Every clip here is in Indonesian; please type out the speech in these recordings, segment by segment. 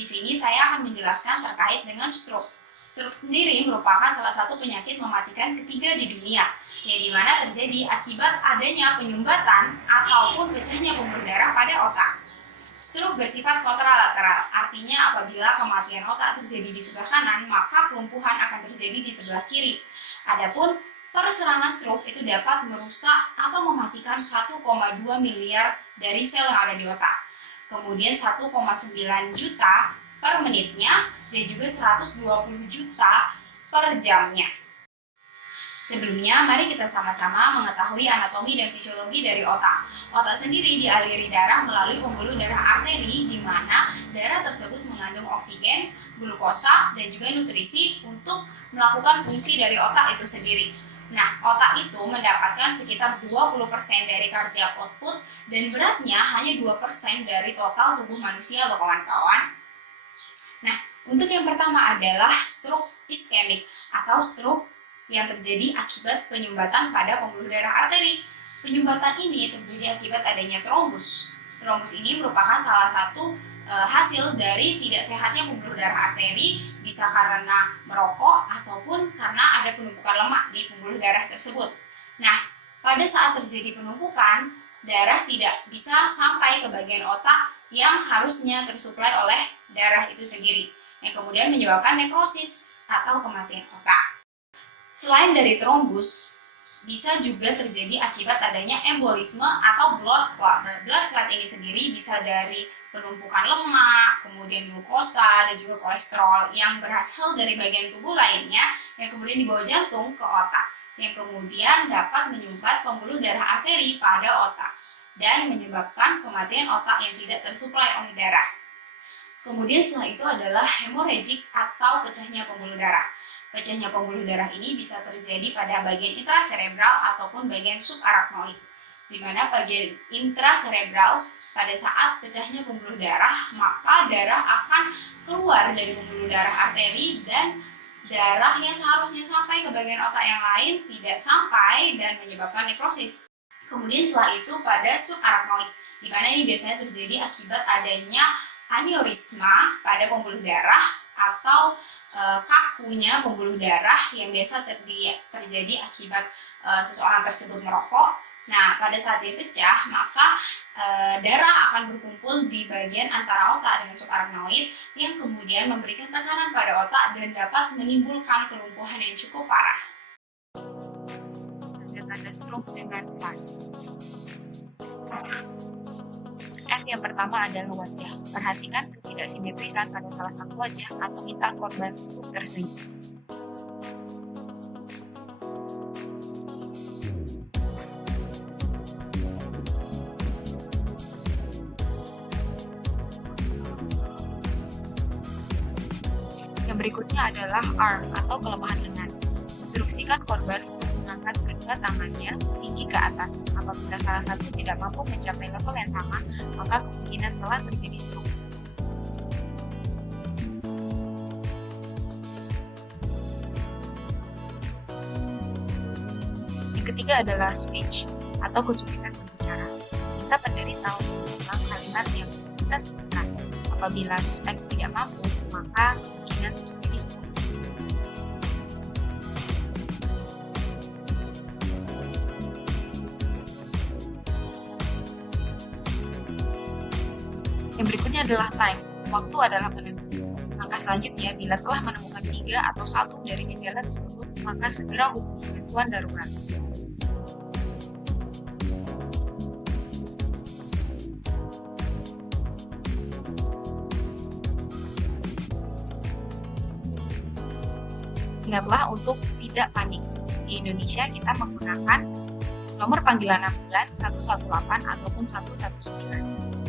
Di sini saya akan menjelaskan terkait dengan stroke. Stroke sendiri merupakan salah satu penyakit mematikan ketiga di dunia, yang dimana terjadi akibat adanya penyumbatan ataupun pecahnya pembuluh darah pada otak. Stroke bersifat kontralateral, artinya apabila kematian otak terjadi di sebelah kanan, maka kelumpuhan akan terjadi di sebelah kiri. Adapun perserangan stroke itu dapat merusak atau mematikan 1,2 miliar dari sel yang ada di otak. Kemudian 1,9 juta per menitnya dan juga 120 juta per jamnya. Sebelumnya, mari kita sama-sama mengetahui anatomi dan fisiologi dari otak. Otak sendiri dialiri darah melalui pembuluh darah arteri, di mana darah tersebut mengandung oksigen, glukosa, dan juga nutrisi untuk melakukan fungsi dari otak itu sendiri. Nah, otak itu mendapatkan sekitar 20% dari cardiac output dan beratnya hanya 2% dari total tubuh manusia loh kawan-kawan. Nah, untuk yang pertama adalah stroke iskemik atau stroke yang terjadi akibat penyumbatan pada pembuluh darah arteri. Penyumbatan ini terjadi akibat adanya trombus. Trombus ini merupakan salah satu hasil dari tidak sehatnya pembuluh darah arteri, bisa karena merokok ataupun karena ada penumpukan lemak di pembuluh darah tersebut. Nah, pada saat terjadi penumpukan, darah tidak bisa sampai ke bagian otak yang harusnya tersuplai oleh darah itu sendiri, yang kemudian menyebabkan nekrosis atau kematian otak. Selain dari trombus, bisa juga terjadi akibat adanya embolisme atau blood clot. Blood clot ini sendiri bisa dari penumpukan lemak, kemudian glukosa, dan juga kolesterol yang berasal dari bagian tubuh lainnya yang kemudian dibawa jantung ke otak, yang kemudian dapat menyumbat pembuluh darah arteri pada otak dan menyebabkan kematian otak yang tidak tersuplai oleh darah. Kemudian setelah itu adalah hemorrhagic atau pecahnya pembuluh darah. Pecahnya pembuluh darah ini bisa terjadi pada bagian intraserebral ataupun bagian subarachnoid, di mana bagian intraserebral pada saat pecahnya pembuluh darah, maka darah akan keluar dari pembuluh darah arteri dan darah yang seharusnya sampai ke bagian otak yang lain tidak sampai dan menyebabkan nekrosis. Kemudian setelah itu pada subarachnoid, di mana ini biasanya terjadi akibat adanya aneurisma pada pembuluh darah atau kakunya pembuluh darah yang biasa terjadi akibat seseorang tersebut merokok. Nah, pada saat dia pecah, maka darah akan berkumpul di bagian antara otak dengan subarachnoid yang kemudian memberikan tekanan pada otak dan dapat menimbulkan kelumpuhan yang cukup parah. Tanda-tanda stroke dengan fase. F yang pertama adalah wajah. Perhatikan ketidaksimetrisan pada salah satu wajah atau minta korban untuk tersenyum. Yang berikutnya adalah arm atau kelemahan lengan. Instruksikan korban untuk mengangkat kedua tangannya tinggi ke atas. Apabila salah satu tidak mampu mencapai level yang sama, maka kemungkinan telah terjadi stroke. Yang ketiga adalah speech atau kesulitan berbicara. Kita penderita untuk mengulang kalimat yang kita sebutkan. Apabila suspek tidak mampu, maka kemungkinan terjadi stroke. Yang berikutnya adalah time. Waktu adalah penentu. Langkah selanjutnya, bila telah menemukan 3 atau 1 dari gejala tersebut, maka segera hubungi bantuan darurat. Ingatlah untuk tidak panik. Di Indonesia kita menggunakan nomor panggilan ambulans 118 ataupun 119.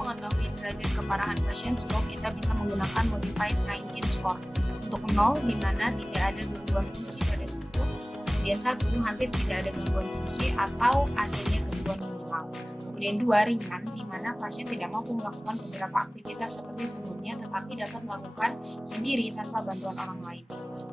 Mengetahui derajat keparahan pasien stroke, kita bisa menggunakan modified Rankin score. Untuk 0, di mana tidak ada gangguan fungsi pada tubuh, kemudian 1, hampir tidak ada gangguan fungsi atau adanya gangguan minimal. Kemudian 2, ringan, di mana pasien tidak mampu melakukan beberapa aktivitas seperti sebelumnya tetapi dapat melakukan sendiri tanpa bantuan orang lain.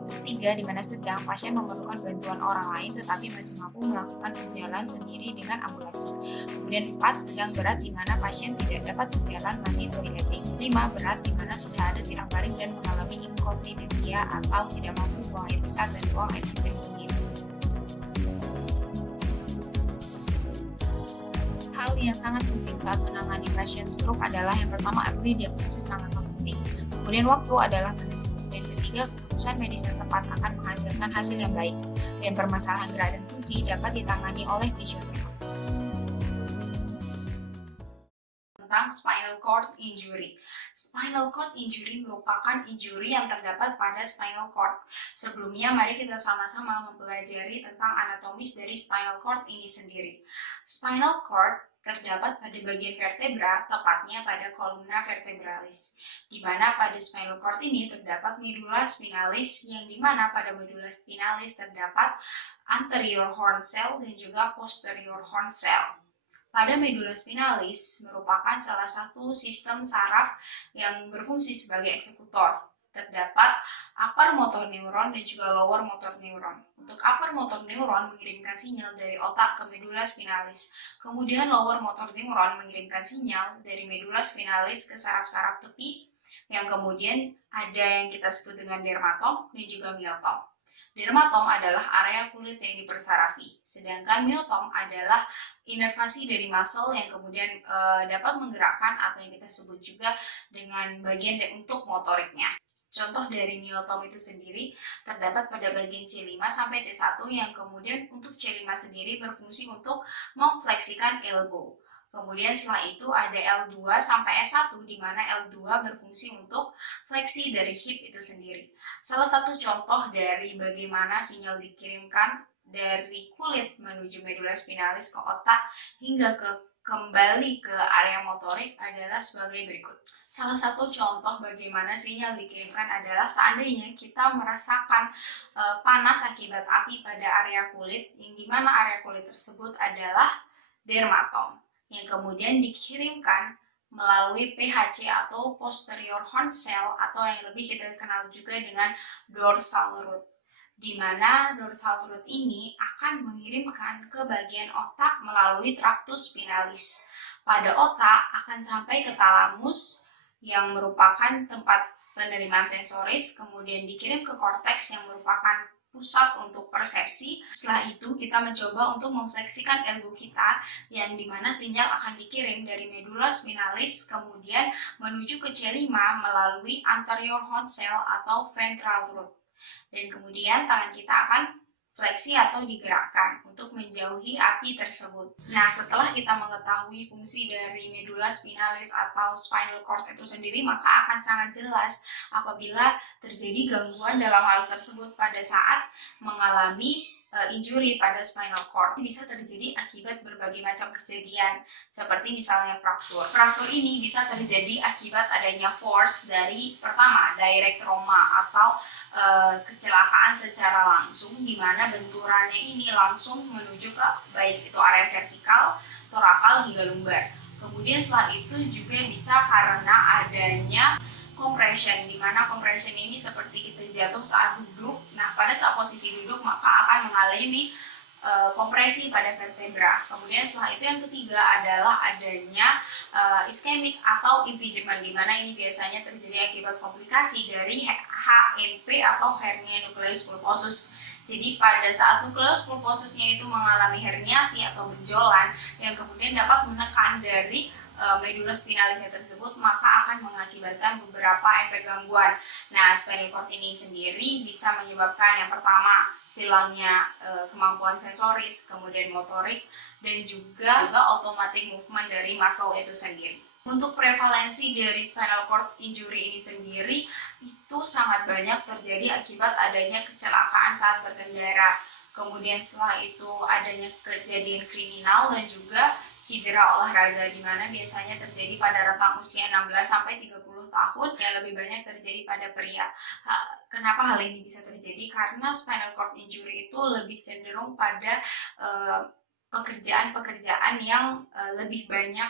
Untuk 3, di mana sedang, pasien memerlukan bantuan orang lain tetapi masih mampu melakukan berjalan sendiri dengan ambulasi. Kemudian 4, sedang berat, di mana pasien tidak dapat berjalan, mandi, toileting. 5, berat, di mana sudah ada tirak baring dan mengalami inkontinensia atau tidak mampu buang air besar dan buang air kecil sendiri. Hal yang sangat penting saat menangani pasien stroke adalah yang pertama, early diagnosis sangat penting. Kemudian waktu adalah penentu. Dan ketiga, keputusan medis yang tepat akan menghasilkan hasil yang baik. Dan permasalahan gerak dan fungsi dapat ditangani oleh fisioterapi. Tentang spinal cord injury. Spinal cord injury merupakan injury yang terdapat pada spinal cord. Sebelumnya, mari kita sama-sama mempelajari tentang anatomis dari spinal cord ini sendiri. Spinal cord terdapat pada bagian vertebra, tepatnya pada columna vertebralis, di mana pada spinal cord ini terdapat medula spinalis, yang dimana pada medula spinalis terdapat anterior horn cell dan juga posterior horn cell. Pada medula spinalis merupakan salah satu sistem saraf yang berfungsi sebagai eksekutor. Terdapat upper motor neuron dan juga lower motor neuron. Untuk upper motor neuron mengirimkan sinyal dari otak ke medula spinalis. Kemudian lower motor neuron mengirimkan sinyal dari medula spinalis ke saraf-saraf tepi, yang kemudian ada yang kita sebut dengan dermatom dan juga myotom. Dermatom adalah area kulit yang dipersarafi, sedangkan myotom adalah inervasi dari muscle yang kemudian dapat menggerakkan atau yang kita sebut juga dengan bagian untuk motoriknya. Contoh dari myotom itu sendiri terdapat pada bagian C5 sampai T1, yang kemudian untuk C5 sendiri berfungsi untuk memfleksikan elbow. Kemudian setelah itu ada L2 sampai S1, di mana L2 berfungsi untuk fleksi dari hip itu sendiri. Salah satu contoh dari bagaimana sinyal dikirimkan dari kulit menuju medula spinalis ke otak hingga kembali ke area motorik adalah sebagai berikut. Salah satu contoh bagaimana sinyal dikirimkan adalah seandainya kita merasakan panas akibat api pada area kulit, yang dimana area kulit tersebut adalah dermatom, yang kemudian dikirimkan melalui PHC atau posterior horn cell, atau yang lebih kita kenal juga dengan dorsal root, di mana dorsal root ini akan mengirimkan ke bagian otak melalui tractus spinalis. Pada otak akan sampai ke talamus yang merupakan tempat penerimaan sensoris, kemudian dikirim ke korteks yang merupakan pusat untuk persepsi. Setelah itu kita mencoba untuk memfleksikan elbow kita, yang dimana sinyal akan dikirim dari medula spinalis kemudian menuju ke C5 melalui anterior horn cell atau ventral root, dan kemudian tangan kita akan fleksi atau digerakkan untuk menjauhi api tersebut. Nah, setelah kita mengetahui fungsi dari medula spinalis atau spinal cord itu sendiri, maka akan sangat jelas apabila terjadi gangguan dalam hal tersebut pada saat mengalami injury pada spinal cord. Bisa terjadi akibat berbagai macam kejadian, seperti misalnya fraktur. Fraktur ini bisa terjadi akibat adanya force dari pertama direct trauma atau kecelakaan secara langsung, di mana benturannya ini langsung menuju ke baik itu area servikal, torakal hingga lumbar. Kemudian setelah itu juga bisa karena adanya compression, di mana compression ini seperti kita jatuh saat duduk. Nah, pada saat posisi duduk maka akan mengalami kompresi pada vertebra. Kemudian setelah itu yang ketiga adalah adanya ischemic atau impingement, di mana ini biasanya terjadi akibat komplikasi dari HNP atau hernia nucleus pulposus. Jadi pada saat nucleus pulposusnya itu mengalami herniasi atau benjolan yang kemudian dapat menekan dari medula spinalisnya tersebut, maka akan mengakibatkan beberapa efek gangguan. Nah, spinal cord ini sendiri bisa menyebabkan yang pertama hilangnya kemampuan sensoris, kemudian motorik, dan juga automatic movement dari muscle itu sendiri. Untuk prevalensi dari spinal cord injury ini sendiri itu sangat banyak terjadi akibat adanya kecelakaan saat berkendara. Kemudian setelah itu adanya kejadian kriminal dan juga cedera olahraga, di mana biasanya terjadi pada rentang usia 16 sampai 30 tahun, yang lebih banyak terjadi pada pria. Kenapa hal ini bisa terjadi? Karena spinal cord injury itu lebih cenderung pada pekerjaan-pekerjaan yang lebih banyak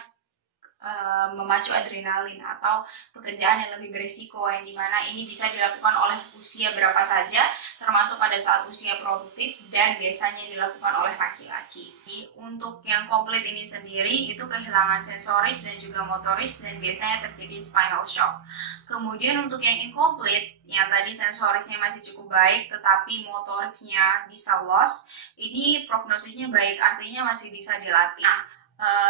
memacu adrenalin atau pekerjaan yang lebih berisiko, yang dimana ini bisa dilakukan oleh usia berapa saja, termasuk pada saat usia produktif, dan biasanya dilakukan oleh laki-laki. Untuk yang komplit ini sendiri itu kehilangan sensoris dan juga motoris, dan biasanya terjadi spinal shock. Kemudian untuk yang incomplete, yang tadi sensorisnya masih cukup baik tetapi motoriknya bisa loss, ini prognosisnya baik, artinya masih bisa dilatih.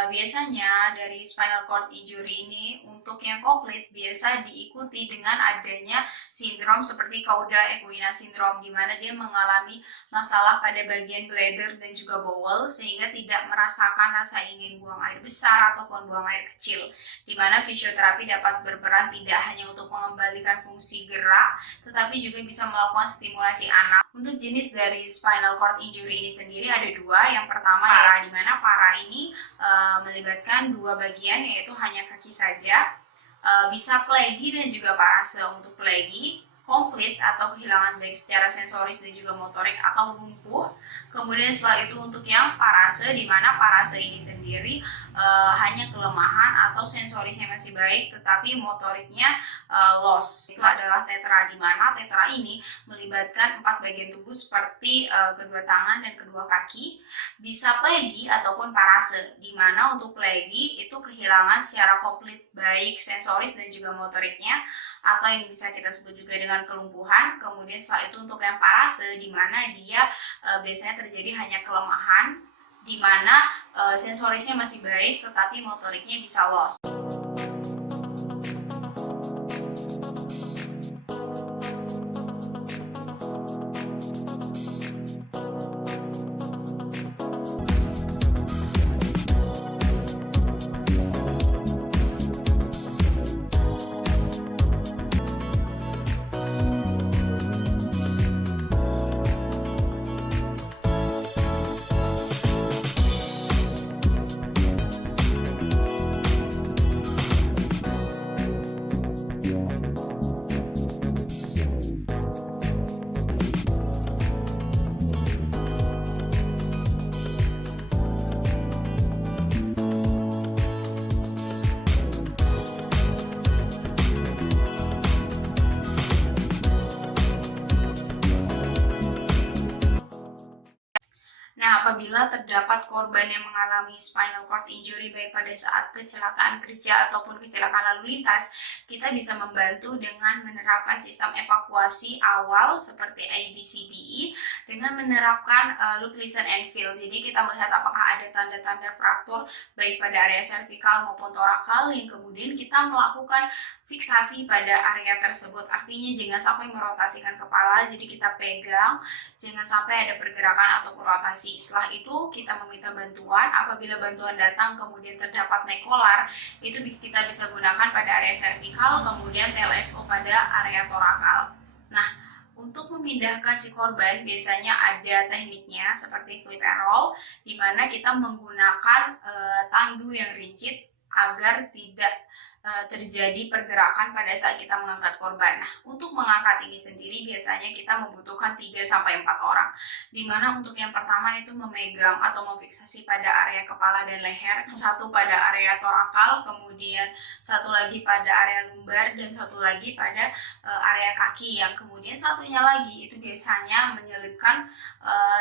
Biasanya dari spinal cord injury ini untuk yang komplit biasa diikuti dengan adanya sindrom seperti cauda equina syndrome, di mana dia mengalami masalah pada bagian bladder dan juga bowel sehingga tidak merasakan rasa ingin buang air besar ataupun buang air kecil, di mana fisioterapi dapat berperan tidak hanya untuk mengembalikan fungsi gerak tetapi juga bisa melakukan stimulasi anal. Untuk jenis dari spinal cord injury ini sendiri ada dua. Yang pertama ya, di mana para ini melibatkan dua bagian, yaitu hanya kaki saja, bisa plegi dan juga parase. Untuk plegi komplit atau kehilangan baik secara sensoris dan juga motorik atau lumpuh. Kemudian setelah itu untuk yang parase, di mana parase ini sendiri hanya kelemahan atau sensorisnya masih baik tetapi motoriknya loss. Itu adalah tetra, di mana tetra ini melibatkan 4 bagian tubuh seperti kedua tangan dan kedua kaki. Bisa plegi ataupun parase, di mana untuk plegi itu kehilangan secara komplit baik sensoris dan juga motoriknya, atau yang bisa kita sebut juga dengan kelumpuhan. Kemudian setelah itu untuk yang parase, di mana dia biasanya terjadi hanya kelemahan, di mana sensorisnya masih baik tetapi motoriknya bisa loss. Nah, apabila terdapat korban yang mengalami spinal cord injury baik pada saat kecelakaan kerja ataupun kecelakaan lalu lintas, kita bisa membantu dengan menerapkan sistem evakuasi awal seperti ABCDE dengan menerapkan look, listen, and feel. Jadi kita melihat apakah ada tanda-tanda fraktur baik pada area servikal maupun torakal, yang kemudian kita melakukan fiksasi pada area tersebut. Artinya jangan sampai merotasikan kepala, jadi kita pegang, jangan sampai ada pergerakan ataupun rotasi. Setelah itu kita meminta bantuan. Apabila bantuan datang kemudian terdapat nekolar, itu kita bisa gunakan pada area servikal, kemudian TLSO pada area torakal. Nah, untuk memindahkan si korban biasanya ada tekniknya seperti flip and roll, di mana kita menggunakan tandu yang rigid agar tidak terjadi pergerakan pada saat kita mengangkat korban. Nah, untuk mengangkat ini sendiri biasanya kita membutuhkan 3-4 orang, dimana untuk yang pertama itu memegang atau memfiksasi pada area kepala dan leher, satu pada area torakal, kemudian satu lagi pada area lumbar, dan satu lagi pada area kaki, yang kemudian satunya lagi itu biasanya menyelipkan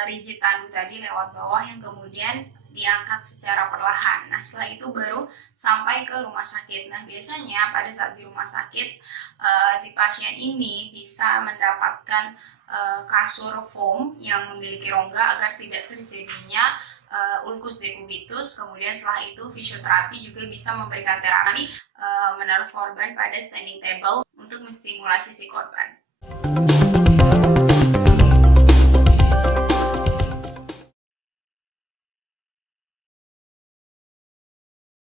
rigid tandu tadi lewat bawah, yang kemudian diangkat secara perlahan. Nah, setelah itu baru sampai ke rumah sakit. Nah, biasanya pada saat di rumah sakit si pasien ini bisa mendapatkan kasur foam yang memiliki rongga agar tidak terjadinya ulkus decubitus. Kemudian setelah itu fisioterapi juga bisa memberikan terapi menaruh korban pada standing table untuk menstimulasi si korban.